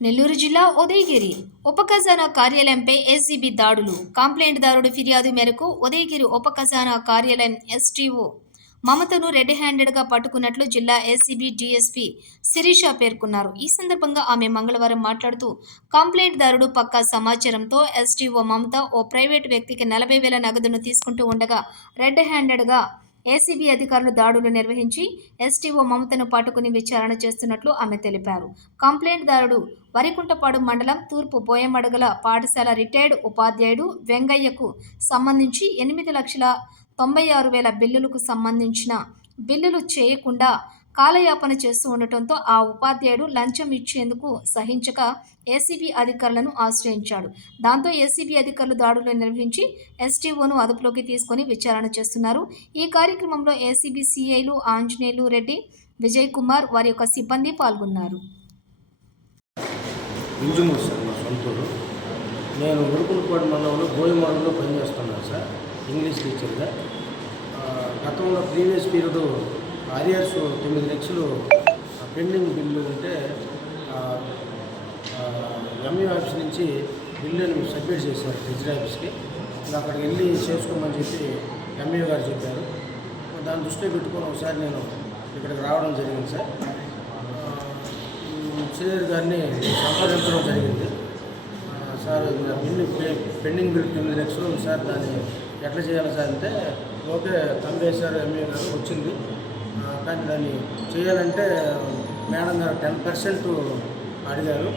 నెల్లూరు జిల్లా ఉదయగిరి ఉప ఖజానా కార్యాలయంపై ఎస్సీబీ దాడులు. కంప్లైంట్దారుడి ఫిర్యాదు మేరకు ఉదయగిరి ఉప ఖజానా కార్యాలయం ఎస్టీఓ మమతను రెడ్ హ్యాండెడ్గా పట్టుకున్నట్లు జిల్లా ఎస్సీబీ డీఎస్పీ శిరీష పేర్కొన్నారు. ఈ సందర్భంగా ఆమె మంగళవారం మాట్లాడుతూ కంప్లైంట్దారుడు పక్కా సమాచారంతో ఎస్టీఓ మమత ఓ ప్రైవేట్ వ్యక్తికి నలభై వేల నగదును తీసుకుంటూ ఉండగా రెడ్ హ్యాండెడ్గా ఏసీబీ అధికారులు దాడులు నిర్వహించి ఎస్టీఓ మమతను పట్టుకుని విచారణ చేస్తున్నట్లు ఆమె తెలిపారు. కంప్లైంట్దారుడు వరికుంటపాడు మండలం తూర్పు బోయమడగల పాఠశాల రిటైర్డ్ ఉపాధ్యాయుడు వెంగయ్యకు సంబంధించి ఎనిమిది లక్షల తొంభై ఆరు వేల బిల్లులకు సంబంధించిన బిల్లులు చేయకుండా కాలయాపన చేస్తూ ఉండటంతో ఆ ఉపాధ్యాయుడు లంచం ఇచ్చేందుకు సహించక ఏసీబీ అధికారులను ఆశ్రయించాడు. దాంతో ఏసీబీ అధికారులు దాడులు నిర్వహించి ఎస్టీఓను అదుపులోకి తీసుకొని విచారణ చేస్తున్నారు. ఈ కార్యక్రమంలో ఏసీబీ సిఐలు ఆంజనేయులు రెడ్డి విజయ్ కుమార్ వారి యొక్క సిబ్బంది పాల్గొన్నారు. నేను ఉరుకులపాడు మండలంలో గోయమడంలో పనిచేస్తున్నాను సార్ ఇంగ్లీష్ టీచర్గా. గతంలో ప్రీవియస్ పీరియడ్ అరియర్స్ తొమ్మిది లక్షలు పెండింగ్ బిల్లు ఉంటే ఎంఈ ఆఫీస్ నుంచి బిల్లుని సబ్మిట్ చేశారు ట్రెజరీ ఆఫీస్కి. అక్కడికి వెళ్ళి చేసుకోమని చెప్పి ఎంఈ గారు చెప్పారు. దాన్ని దృష్టిలో పెట్టుకొని ఒకసారి నేను ఇక్కడికి రావడం జరిగింది సార్. సీనియర్ గారిని సంప్రదించడం జరిగింది. సార్ బిల్లు పెండింగ్ బిల్ తొమ్మిది లక్షలు ఉంది సార్. దాన్ని ఎట్లా చేయాలి సార్ అంటే ఓకే తమ్మేశారు ఎంఏ గారు వచ్చింది. కానీ దాన్ని చేయాలంటే మేడం గారు టెన్ పర్సెంట్ అడిగారు.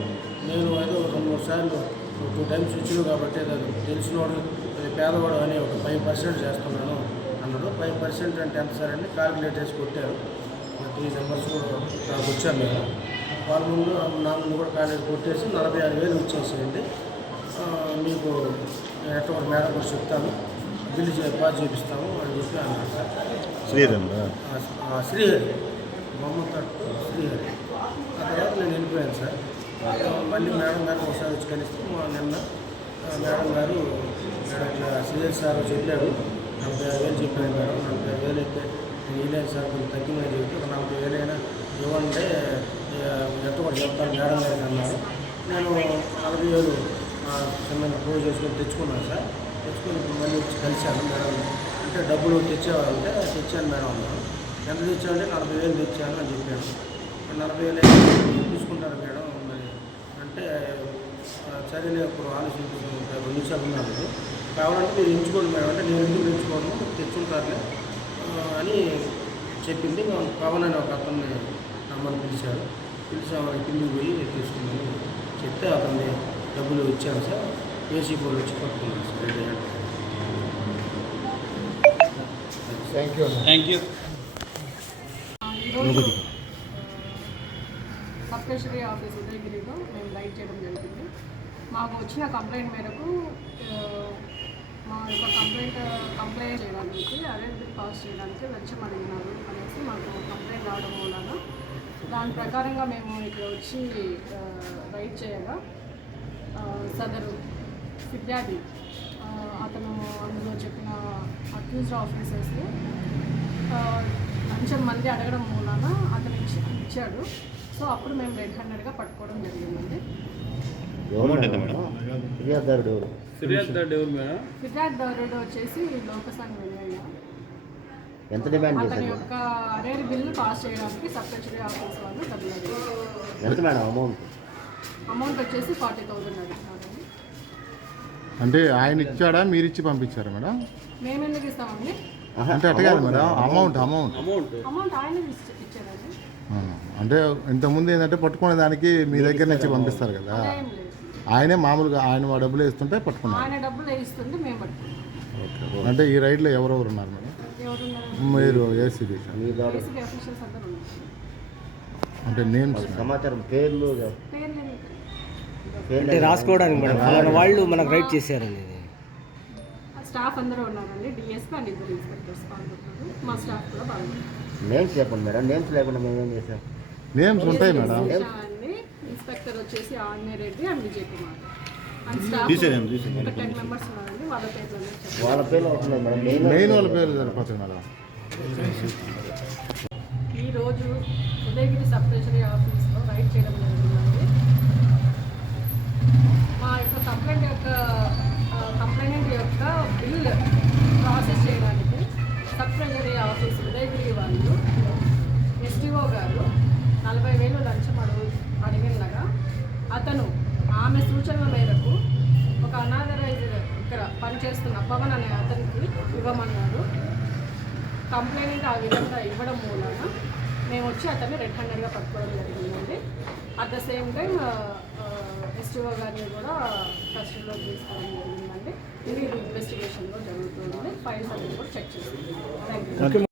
నేను ఏదో రెండు మూడు సార్లు టూ టైమ్స్ వచ్చినావు కాబట్టి అది తెలిసినోడు అది పేదవాడు అని ఒక ఫైవ్ పర్సెంట్ చేస్తున్నాను అన్నాడు. ఫైవ్ పర్సెంట్ అంటే ఎంత సార్ అని కాలిక్యులేట్ చేసి కొట్టారు త్రీ నెంబర్స్ కూడా నాకు వచ్చాను నేను వాళ్ళ ముందు నా ముందు కూడా కాలేజ్ కొట్టేసి నలభై ఆరు వేలు ఇచ్చేసేయండి. మీకు ఎట్లా మేడం కూడా చెప్తాను. బిల్లు చే పాస్ చేపిస్తాము అని చెప్పి అన్నారు ఆ, శ్రీహరి. మమ్మల్ని శ్రీహరి. ఆ తర్వాత నేను వెళ్ళిపోయాను సార్. మళ్ళీ మేడం గారు ఒకసారి వచ్చి కలిస్తే మా నిన్న మేడం గారు ఇట్లా శ్రీహరి సార్ చెప్పాడు నలభై ఆరు వేలు చెప్పాను మేడం. నలభై ఆరు వేలు అయితే ఇవ్వలేదు సార్ కొంచెం తగ్గిందని చెప్పి ఒక నలభై వేలైనా ఇవ్వండి ఆ, ఎంత కూడా చెప్తాను మేడం గారికి అన్నారు. నేను నలభై వేలు చిన్న క్లోజ్ చేసుకొని తెచ్చుకున్నాను సార్. తెచ్చుకొని ఇప్పుడు మళ్ళీ వచ్చి కలిశాను మేడం అంటే డబ్బులు తెచ్చేవారంటే తెచ్చాను మేడం అన్నారు. ఎంత తెచ్చామంటే నలభై వేలు తెచ్చాను అని చెప్పాను నలభై వేలు తీసుకుంటారు మేడం. మరి అంటే ఆ, సరేలే ఇప్పుడు ఆలోచించుకుంటాను రెండు నిమిషాలు ఉన్నాను. కావాలంటే మీరు ఎంచుకోండి మేడం. అంటే నేను ఎందుకు ఎంచుకోను? తెచ్చుకుంటారులే అని చెప్పింది. ఇంకా పవన్ అని ఒక అతన్ని నమ్మని పిలిచారు. పిలిచి ఆమె కిందికి పోయి తీసుకున్నాను చెప్తే అతన్ని డబ్బులు ఇచ్చాను సార్. ఏసీ పోలు వచ్చి పట్టుకున్నాను థ్యాంక్ యూ థ్యాంక్ యూ ఈరోజు సబ్స్పెషరీ ఆఫీస్ ఉదయగిరిలో మేము రైడ్ చేయడం జరిగింది. మాకు వచ్చిన కంప్లైంట్ మేరకు మా యొక్క కంప్లైంట్ కంప్లైంట్ చేయడానికి అరెస్ట్ బిల్ పాస్ చేయడానికి లంచం అడిగినారు అనేసి మాకు కంప్లైంట్ రావడం వలన దాని ప్రకారంగా మేము ఇక్కడ వచ్చి రైడ్ చేయగా సదరు ఆ, అతను అందులో చెప్పిన అక్యూజ్డ్ ఆఫీసర్స్ని లంచం మంది అడగడం మూలాన అతను ఇచ్చి ఇచ్చాడు. సో అప్పుడు మేము రెడ్ హ్యాండెడ్గా పట్టుకోవడం జరిగిందండి. ఫిర్యాదుదారుడు ఫిర్యాదు దాడు ఎవరు? మేడం? ఫిర్యాదుదారుడు వచ్చేసి లోకసాని వెంగయ్య ఎంత డిమాండ్ అతని చేశారు? యొక్క అరేర్ బిల్లు పాస్ చేయడానికి సబ్సిడరీ ఆఫీస్ వాళ్ళు డబ్బులు ఎంత మేడం? అమౌంట్? అమౌంట్ వచ్చేసి ఫార్టీ థౌజండ్ అడుగుతున్నారండి అంటే ఆయన ఇచ్చాడా? మీరు ఇచ్చి పంపించారా మేడం? మేము ఎందుకు ఇస్తామండి? అంటే అట్ట కాదు madam. Amount amount. Amount. Amount ఆయన ఇచ్చారండి. అంటే ఇంతకుముందు ఏంటంటే పట్టుకునే దానికి మీ దగ్గర నుంచి పంపిస్తారు కదా. ఆయనే మామూలుగా ఆయన మా డబ్బులు వేస్తుంటే పట్టుకున్నారు. ఆయన డబ్బులు మేము పట్టుకున్నాం అంటే ఈ రైడ్లో ఎవరెవరు ఉన్నారు మేడం? మీరు ఏసీబీ. అంటే నేమ్స్. సమాచారం పేర్లు పేర్లు అంటే రాసుకోవడానికి మేడం మన వాళ్ళు మనకు రైట్ చేశారండి ఇది స్టాఫ్ అందరూ ఉన్నారండి. డిఎస్పీ అండ్ ఇద్దరు ఇన్స్పెక్టర్స్ పాల్గొన్నారు మా స్టాఫ్ కూడా పాల్గొన్నారు నేమ్స్ చెప్పండి మేడం. నేమ్స్ లేకుండా మేమేం చేసాం నేమ్స్ ఉంటాయి మేడం. అండి. ఇన్స్పెక్టర్ వచ్చేసి Anjaneya Reddy and Vijay Kumar. And staff ఒక టెన్ మెంబర్స్ ఉన్నారండి. వాళ్ళ పేర్లు అన్నీ చెప్పండి. వాళ్ళ పేర్లు అవుతున్నాయి మేడం. మెయిన్ మెయిన్ వాళ్ళ పేరు సరిపోతుంది మేడం ఈరోజు ఉదయగిరి సబ్ ట్రెజరీ ఆఫీస్లో రైడ్ చేయడం జరిగిందండి మా యొక్క కంప్లైంట్ యొక్క కంప్లైంట్ యొక్క బిల్ ప్రాసెస్ చేయడానికి సబ్ ట్రెజరీ ఆఫీస్ ఉదయగిరి వాళ్ళు ఎస్డిఓ గారు నలభై వేలు లంచం అడుగు అడిగినగా అతను ఆమె సూచనల మేరకు ఒక అనాథరైజర్ ఇక్కడ పనిచేస్తున్న పవన్ అనే అతనికి ఇవ్వమన్నారు. కంప్లైంట్ ఆ విధంగా ఇవ్వడం మూలన మేము వచ్చి అతన్ని రెడ్ హ్యాండెడ్గా పట్టుకోవడం జరిగిందండి. At the same time STO గారిని కూడా కస్టడీలో తీసుకోవడం జరిగిందండి. ఇది ఇన్వెస్టిగేషన్లో జరుగుతుంది. ఫైల్స్ అన్ని కూడా చెక్ చేస్తుంది థ్యాంక్ యూ